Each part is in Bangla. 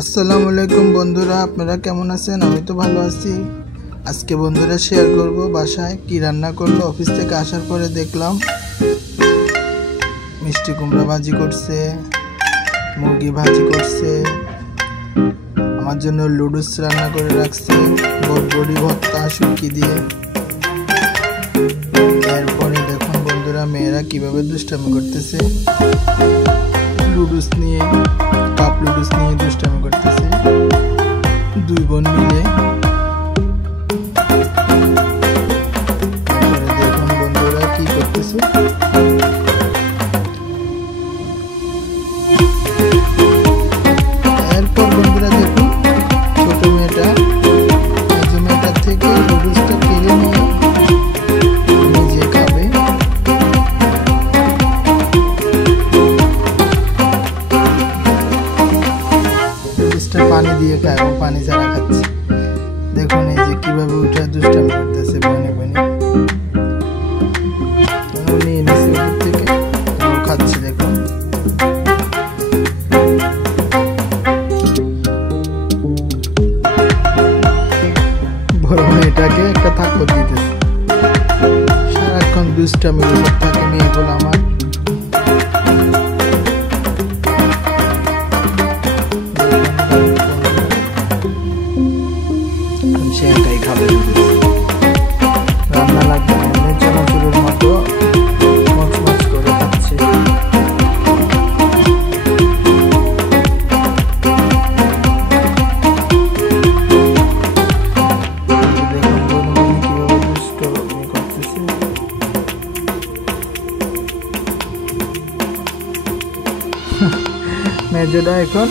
আসসালামু আলাইকুম বন্ধুরা, আপনারা কেমন আছেন? আমি তো ভালো আছি। আজকে বন্ধুরা শেয়ার করব বাসায় কি রান্না করলো। অফিস থেকে আসার পরে দেখলাম মিষ্টি কুমড়া ভাজি করছে, মুরগি ভাজি করছে, আমার জন্য লুডুস রান্না করে রাখছে, বড়ি ভর্তা শুটকি দিয়ে। এরপরে দেখুন বন্ধুরা মেয়েরা কিভাবে দুষ্টামি করতেছে, লুডুস নিয়ে কাপ লুডুস নিয়ে দুষ্টামি করতেছে দুই বোন মিলে। দেখুন বন্ধুরা কি করতেছে। এরপর বন্ধুরা দেখুন ছোট মেয়েটা মেজো মেয়েটার থেকে লুডুসটা কেড়ে নিয়ে নিজে খাবে। পানি দিয়ে খায় এবং পানি ছাড়া খাচ্ছে। দেখুন এই যে কিভাবে উঠে দুষ্টামি করতেছে বনে বনে নিয়ে নিচ্ছে উপর থেকে খাচ্ছে। দেখুন বড় মেয়েটাকে একটা থাপ্পড় দিতেছে। সারাক্ষণ দুষ্টামির উপর থাকে মেয়েগুলো আমার। সে একাই খাবে, রান্না লাগবে না, চানাচুরের মতো মচমচ করে খাচ্ছে। দেখুন কিভাবে দুষ্টমি করতেছে। মেজোটা এখন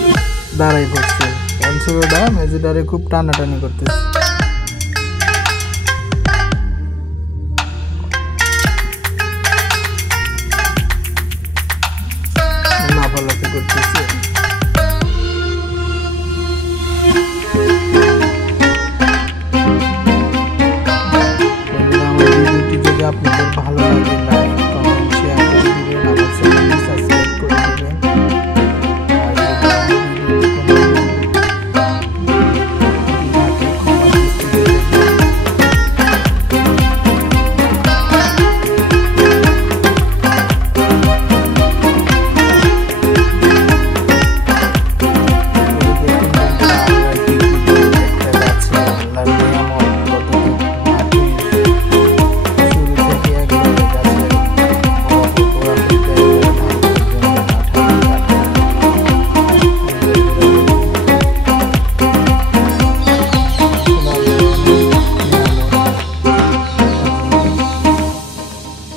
দাঁড়াই পড়ছে, ছোটটা মেজোটারে খুব টানাটানি করতেছে। লাফালাফি করতেছে। আমার ভিডিওটি যদি আপনাদের ভালো লাগে লাইক কমেন্ট শেয়ার করে দিবেন, আমার চ্যানেলটি সাবস্ক্রাইব করে দিবেন।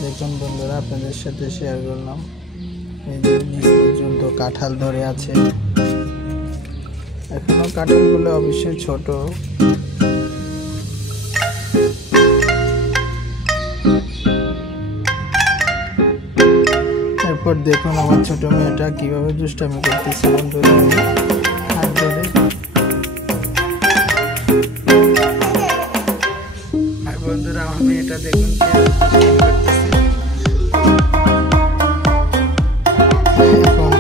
দেখুন বন্ধুরা আপনাদের সাথে শেয়ার করলাম। এই যে নিচ পর্যন্ত কাঁঠাল ধরে আছে, এখনো কাঁঠালগুলো অবশ্যই ছোট। এরপর দেখুন আমার ছোট মেয়েটা কিভাবে দুষ্টামি করতেছে বন্ধুরা। হাত ধরে বন্ধুরা আমার মেয়েটা দেখুন এখন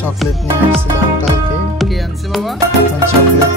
চকলেট নিয়ে আসছিলাম কালকে। কে আনছে বাবা? চকলেট